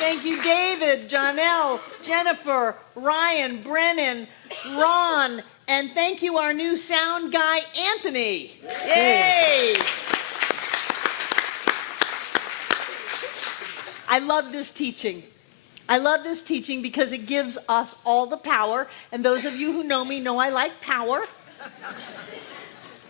Thank you, David, Jonelle, Jennifer, Ryan, Brennan, Ron, and thank you, our new sound guy, Anthony. Yay! I love this teaching. I love this teaching because it gives us all the power. And those of you who know me know I like power.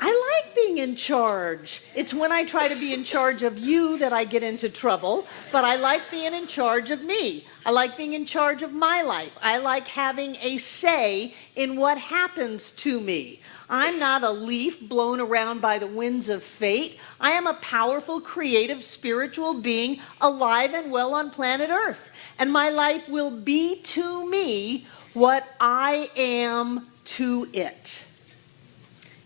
I like being in charge. It's when I try to be in charge of you that I get into trouble, but I like being in charge of me. I like being in charge of my life. I like having a say in what happens to me. I'm not a leaf blown around by the winds of fate. I am a powerful, creative, spiritual being alive and well on planet Earth. And my life will be to me what I am to it.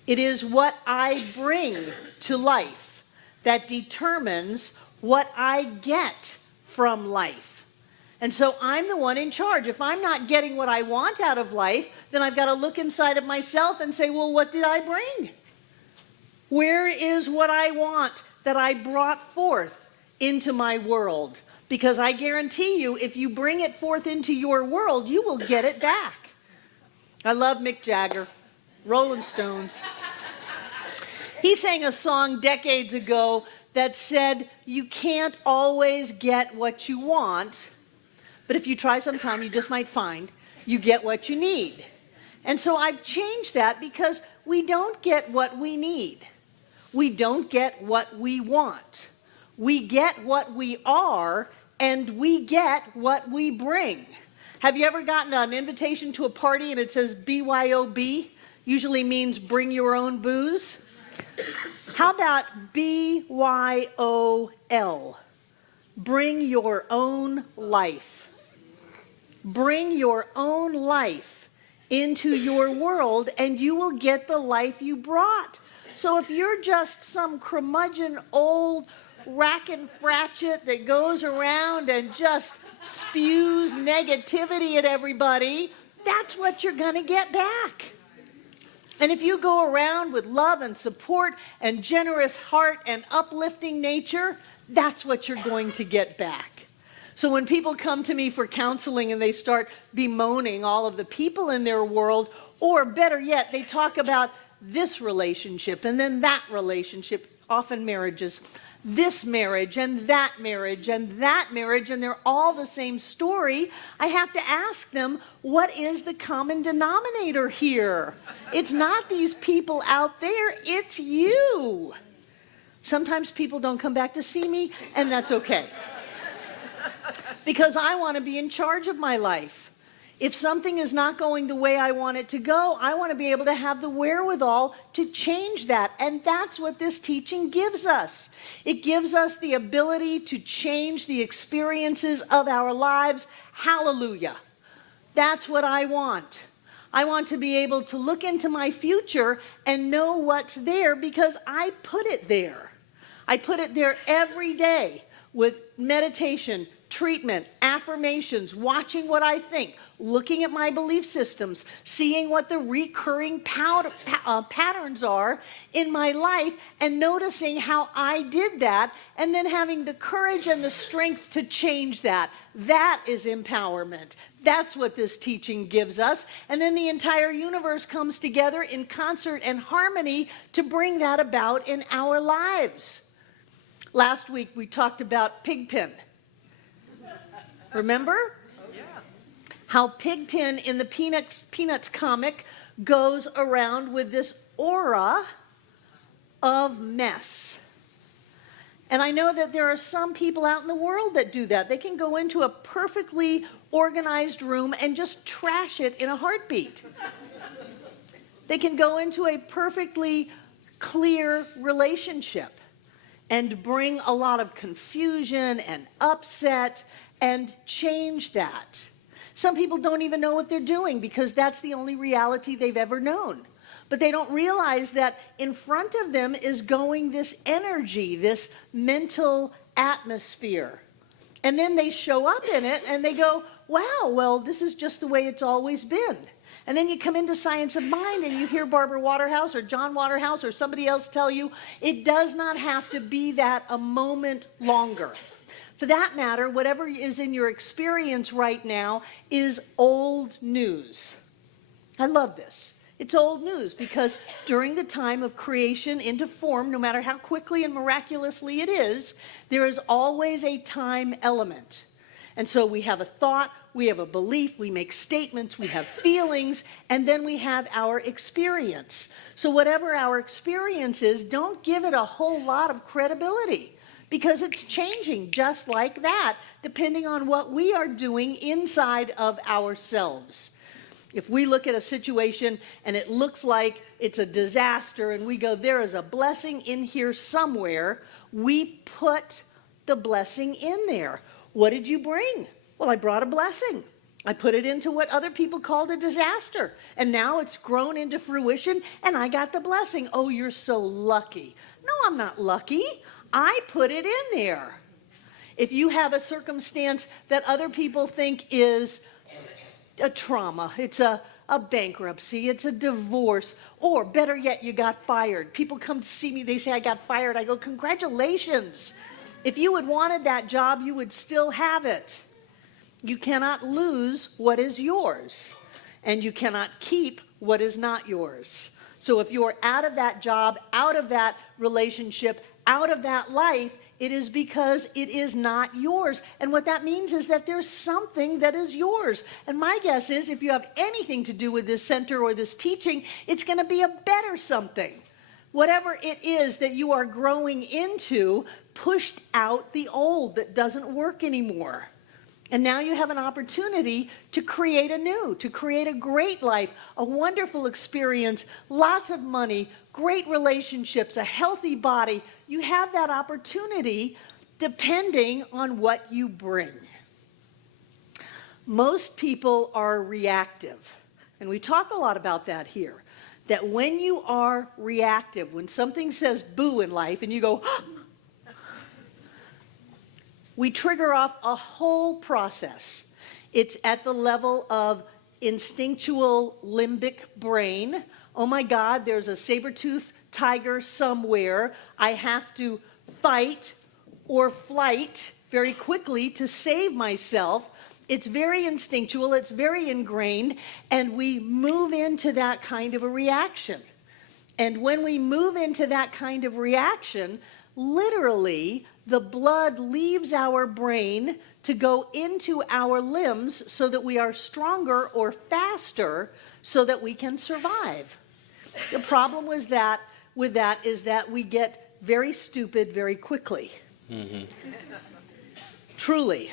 It is what I bring to life that determines what I get from life. And so I'm the one in charge. If I'm not getting what I want out of life, then I've got to look inside of myself and say, well, what did I bring? Where is what I want that I brought forth into my world? Because I guarantee you, if you bring it forth into your world, you will get it back. I love Mick Jagger, Rolling Stones. He sang a song decades ago that said, you can't always get what you want, but if you try sometime, you just might find you get what you need. And so I've changed that because we don't get what we need. We don't get what we want. We get what we are, and we get what we bring. Have you ever gotten an invitation to a party and it says BYOB? Usually means bring your own booze. How about BYOL? Bring your own life. Bring your own life into your world and you will get the life you brought. So if you're just some curmudgeon old rack and fratchet that goes around and just spews negativity at everybody, that's what you're going to get back. And if you go around with love and support and generous heart and uplifting nature, that's what you're going to get back. So when people come to me for counseling and they start bemoaning all of the people in their world, or better yet, they talk about this relationship and then that relationship, often marriages, this marriage and that marriage and that marriage, and they're all the same story, I have to ask them, what is the common denominator here? It's not these people out there, it's you. Sometimes people don't come back to see me, and that's okay. Because I want to be in charge of my life. If something is not going the way I want it to go, I want to be able to have the wherewithal to change that. And that's what this teaching gives us. It gives us the ability to change the experiences of our lives. Hallelujah. That's what I want. I want to be able to look into my future and know what's there because I put it there. I put it there every day with meditation, treatment, affirmations, watching what I think, looking at my belief systems, seeing what the recurring patterns are in my life, and noticing how I did that, and then having the courage and the strength to change that. That is empowerment. That's what this teaching gives us. And then the entire universe comes together in concert and harmony to bring that about in our lives. Last week we talked about Pigpen. Remember? Oh, yeah. How Pigpen in the Peanuts comic goes around with this aura of mess. And I know that there are some people out in the world that do that. They can go into a perfectly organized room and just trash it in a heartbeat. They can go into a perfectly clear relationship and bring a lot of confusion and upset and change that. Some people don't even know what they're doing because that's the only reality they've ever known. But they don't realize that in front of them is going this energy, this mental atmosphere. And then they show up in it and they go, wow, well, this is just the way it's always been. And then you come into Science of Mind and you hear Barbara Waterhouse or John Waterhouse or somebody else tell you, it does not have to be that a moment longer. For that matter, whatever is in your experience right now is old news. I love this. It's old news because during the time of creation into form, no matter how quickly and miraculously it is, there is always a time element. And so we have a thought, we have a belief, we make statements, we have feelings, and then we have our experience. So whatever our experience is, don't give it a whole lot of credibility because it's changing just like that, depending on what we are doing inside of ourselves. If we look at a situation and it looks like it's a disaster and we go, there is a blessing in here somewhere, we put the blessing in there. What did you bring? Well, I brought a blessing. I put it into what other people called a disaster. And now it's grown into fruition and I got the blessing. Oh, you're so lucky. No, I'm not lucky. I put it in there. If you have a circumstance that other people think is a trauma, it's a bankruptcy, it's a divorce, or better yet, you got fired. People come to see me, they say, I got fired. I go, congratulations. If you had wanted that job, you would still have it. You cannot lose what is yours, and you cannot keep what is not yours. So if you're out of that job, out of that relationship, out of that life, it is because it is not yours. And what that means is that there's something that is yours. And my guess is if you have anything to do with this center or this teaching, it's going to be a better something. Whatever it is that you are growing into pushed out the old that doesn't work anymore. And now you have an opportunity to create a new, to create a great life, a wonderful experience, lots of money, great relationships, a healthy body. You have that opportunity depending on what you bring. Most people are reactive, and we talk a lot about that here, that when you are reactive, when something says boo in life and you go, we trigger off a whole process. It's at the level of instinctual limbic brain. Oh my God, there's a saber-toothed tiger somewhere. I have to fight or flight very quickly to save myself. It's very instinctual, it's very ingrained, and we move into that kind of a reaction. And when we move into that kind of reaction, literally, the blood leaves our brain to go into our limbs so that we are stronger or faster so that we can survive. The problem with that is that we get very stupid very quickly. Mm-hmm. Truly.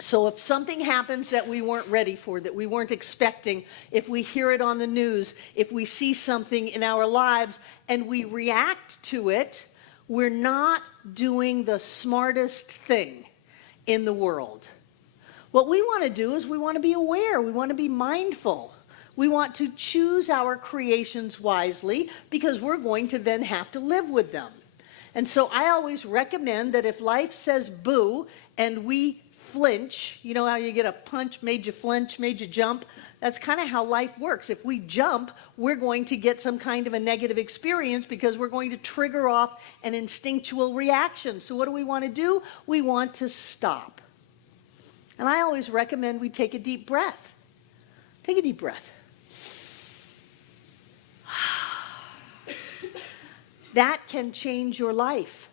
So if something happens that we weren't ready for, that we weren't expecting, if we hear it on the news, if we see something in our lives and we react to it, we're not doing the smartest thing in the world. What we want to do is we want to be aware, we want to be mindful. We want to choose our creations wisely because we're going to then have to live with them. And so I always recommend that if life says boo and we flinch, you know how you get a punch, made you flinch, made you jump? That's kind of how life works. If we jump, we're going to get some kind of a negative experience because we're going to trigger off an instinctual reaction. So what do we want to do? We want to stop. And I always recommend we take a deep breath. Take a deep breath. That can change your life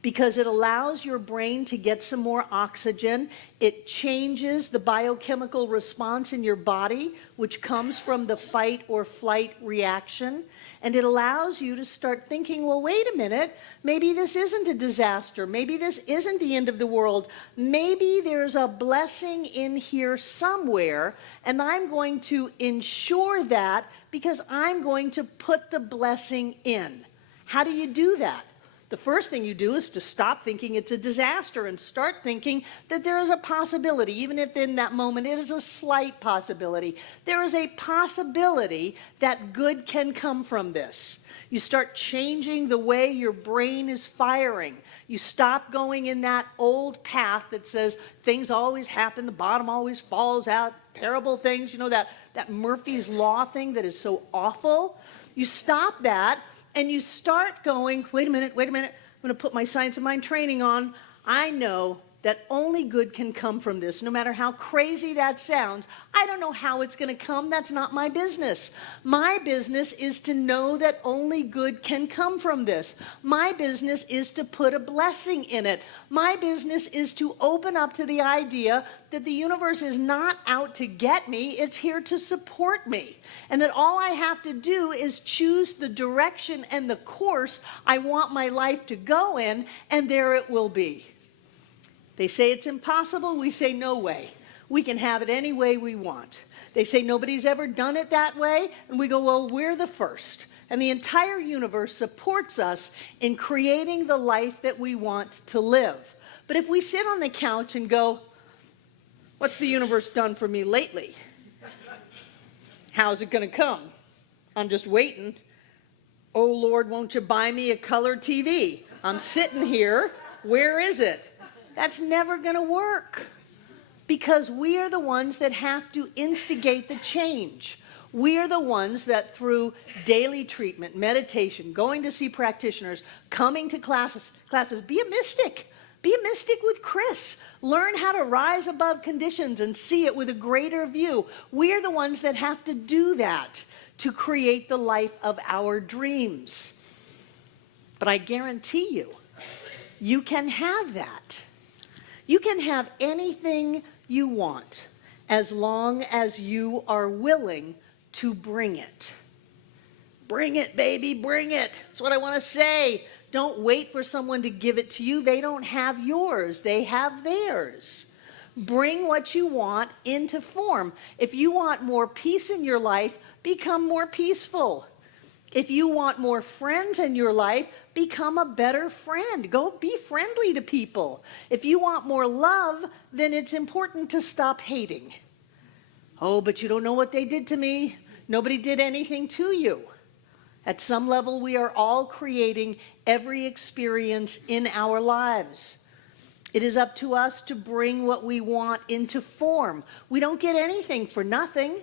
because it allows your brain to get some more oxygen. It changes the biochemical response in your body, which comes from the fight or flight reaction. And it allows you to start thinking, well, wait a minute, maybe this isn't a disaster. Maybe this isn't the end of the world. Maybe there's a blessing in here somewhere, and I'm going to ensure that because I'm going to put the blessing in. How do you do that? The first thing you do is to stop thinking it's a disaster and start thinking that there is a possibility, even if in that moment it is a slight possibility. There is a possibility that good can come from this. You start changing the way your brain is firing. You stop going in that old path that says things always happen, the bottom always falls out, terrible things, you know, that Murphy's Law thing that is so awful. You stop that. And you start going, wait a minute, I'm going to put my Science of Mind training on. I know that only good can come from this, no matter how crazy that sounds. I don't know how it's going to come. That's not my business. My business is to know that only good can come from this. My business is to put a blessing in it. My business is to open up to the idea that the universe is not out to get me, it's here to support me. And that all I have to do is choose the direction and the course I want my life to go in, and there it will be. They say it's impossible, we say no way. We can have it any way we want. They say nobody's ever done it that way, and we go, well, we're the first. And the entire universe supports us in creating the life that we want to live. But if we sit on the couch and go, what's the universe done for me lately? How's it going to come? I'm just waiting. Oh, Lord, won't you buy me a color TV? I'm sitting here. Where is it? That's never going to work, because we are the ones that have to instigate the change. We are the ones that, through daily treatment, meditation, going to see practitioners, coming to classes, be a mystic. Be a mystic with Chris. Learn how to rise above conditions and see it with a greater view. We are the ones that have to do that to create the life of our dreams. But I guarantee you, you can have that. You can have anything you want as long as you are willing to bring it. Bring it, baby, bring it. That's what I want to say. Don't wait for someone to give it to you. They don't have yours. They have theirs. Bring what you want into form. If you want more peace in your life, become more peaceful. If you want more friends in your life, become a better friend. Go be friendly to people. If you want more love, then it's important to stop hating. Oh, but you don't know what they did to me. Nobody did anything to you. At some level, we are all creating every experience in our lives. It is up to us to bring what we want into form. We don't get anything for nothing.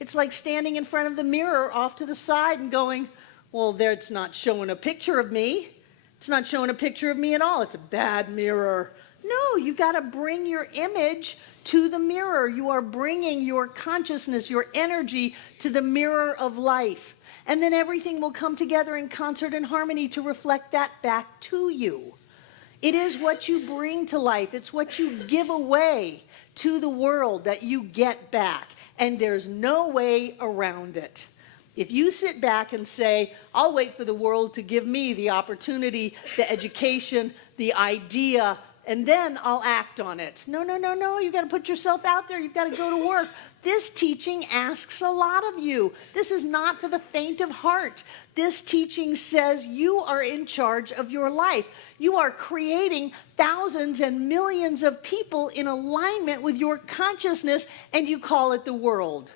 It's like standing in front of the mirror off to the side and going, well, there it's not showing a picture of me. It's not showing a picture of me at all. It's a bad mirror. No, you've got to bring your image to the mirror. You are bringing your consciousness, your energy to the mirror of life. And then everything will come together in concert and harmony to reflect that back to you. It is what you bring to life. It's what you give away to the world that you get back. And there's no way around it. If you sit back and say, I'll wait for the world to give me the opportunity, the education, the idea, and then I'll act on it. No, no, no, no. You've got to put yourself out there. You've got to go to work. This teaching asks a lot of you. This is not for the faint of heart. This teaching says you are in charge of your life. You are creating thousands and millions of people in alignment with your consciousness, and you call it the world.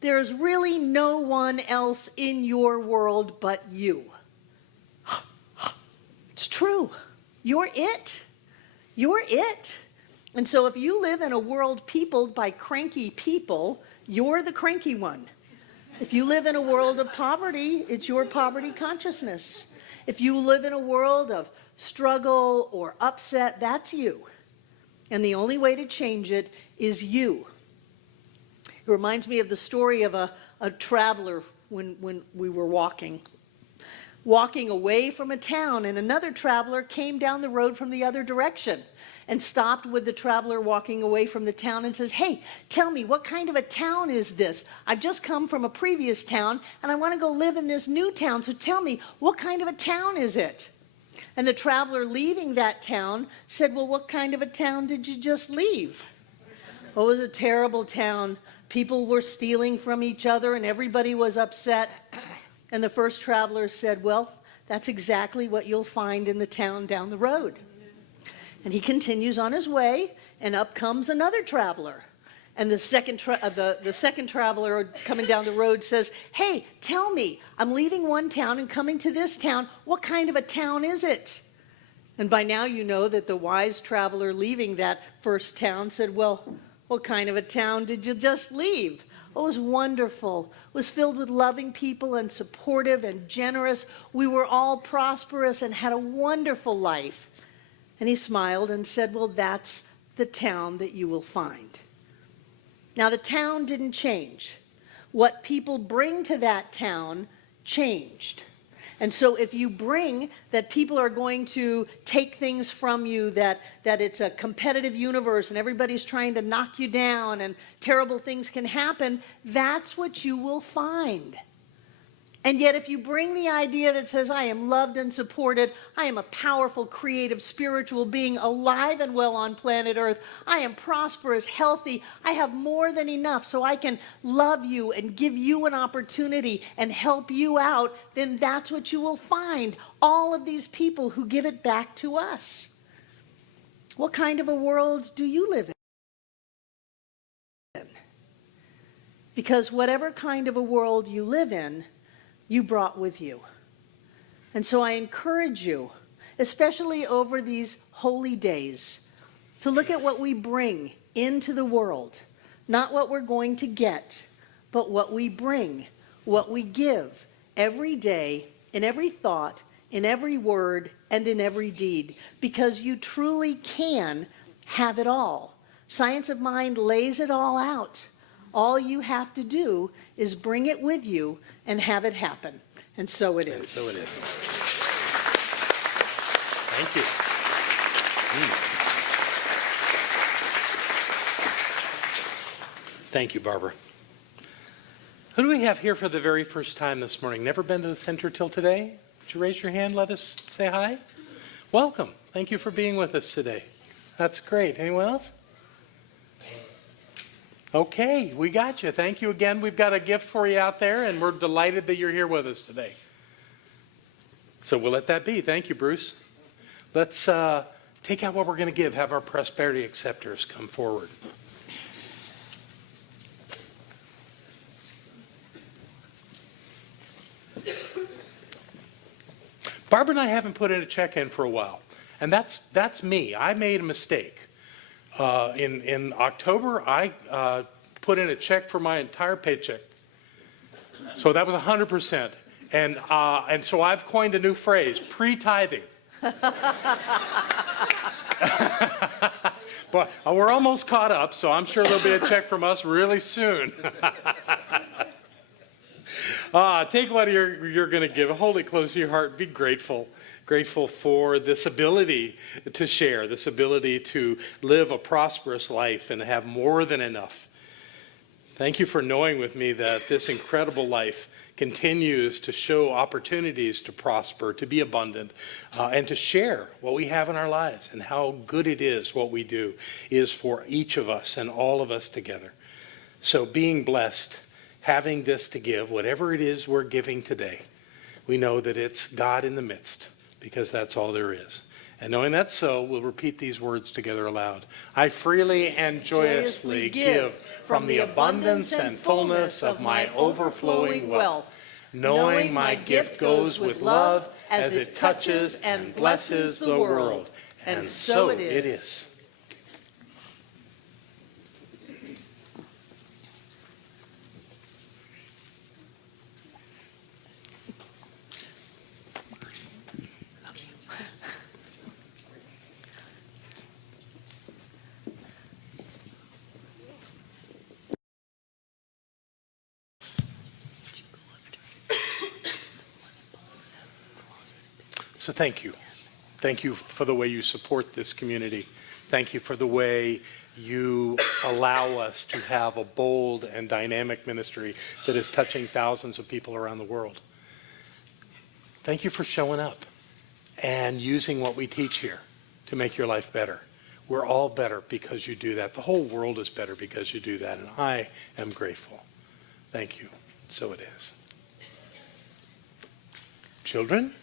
There's really no one else in your world but you. It's true. You're it. You're it. And so if you live in a world peopled by cranky people, you're the cranky one. If you live in a world of poverty, it's your poverty consciousness. If you live in a world of struggle or upset, that's you. And the only way to change it is you. It reminds me of the story of a traveler when we were walking away from a town, and another traveler came down the road from the other direction and stopped with the traveler walking away from the town and says, hey, tell me, what kind of a town is this? I've just come from a previous town, and I want to go live in this new town, so tell me, what kind of a town is it? And the traveler leaving that town said, well, what kind of a town did you just leave? Oh, it was a terrible town. People were stealing from each other, and everybody was upset. And the first traveler said, well, that's exactly what you'll find in the town down the road. And he continues on his way, and up comes another traveler. And the second traveler coming down the road says, hey, tell me, I'm leaving one town and coming to this town. What kind of a town is it? And by now you know that the wise traveler leaving that first town said, well, what kind of a town did you just leave? Oh, it was wonderful. It was filled with loving people and supportive and generous. We were all prosperous and had a wonderful life. And he smiled and said, well, that's the town that you will find. Now, the town didn't change. What people bring to that town changed. And so if you bring that people are going to take things from you, that it's a competitive universe and everybody's trying to knock you down and terrible things can happen, that's what you will find. And yet if you bring the idea that says, I am loved and supported, I am a powerful, creative, spiritual being, alive and well on planet Earth, I am prosperous, healthy, I have more than enough so I can love you and give you an opportunity and help you out, then that's what you will find. All of these people who give it back to us. What kind of a world do you live in? Because whatever kind of a world you live in, you brought with you. And so I encourage you, especially over these holy days, to look at what we bring into the world. Not what we're going to get, but what we bring, what we give every day, in every thought, in every word, and in every deed. Because you truly can have it all. Science of Mind lays it all out. All you have to do is bring it with you and have it happen. And so it is. And so it is. Thank you. Thank you, Barbara. Who do we have here for the very first time this morning? Never been to the center till today? Would you raise your hand? Let us say hi. Welcome. Thank you for being with us today. That's great. Anyone else? Okay, we got you. Thank you again. We've got a gift for you out there, and we're delighted that you're here with us today. So we'll let that be. Thank you, Bruce. Let's take out what we're going to give. Have our prosperity acceptors come forward. Barbara and I haven't put in a check in for a while, and that's me. I made a mistake. In October, I put in a check for my entire paycheck. So that was 100%. And so I've coined a new phrase, pre-tithing. But we're almost caught up, so I'm sure there'll be a check from us really soon. Take what you're going to give. Hold it close to your heart. Be grateful. Grateful for this ability to share, this ability to live a prosperous life and have more than enough. Thank you for knowing with me that this incredible life continues to show opportunities to prosper, to be abundant, and to share what we have in our lives and how good it is what we do is for each of us and all of us together. So being blessed, having this to give, whatever it is we're giving today, we know that it's God in the midst, because that's all there is. And knowing that's so, we'll repeat these words together aloud. I freely and joyously give from the abundance and fullness of my overflowing wealth, knowing my gift goes with love as it touches and blesses the world. And so it is. So thank you. Thank you for the way you support this community. Thank you for the way you allow us to have a bold and dynamic ministry that is touching thousands of people around the world. Thank you for showing up and using what we teach here to make your life better. We're all better because you do that. The whole world is better because you do that, and I am grateful. Thank you. So it is. Children?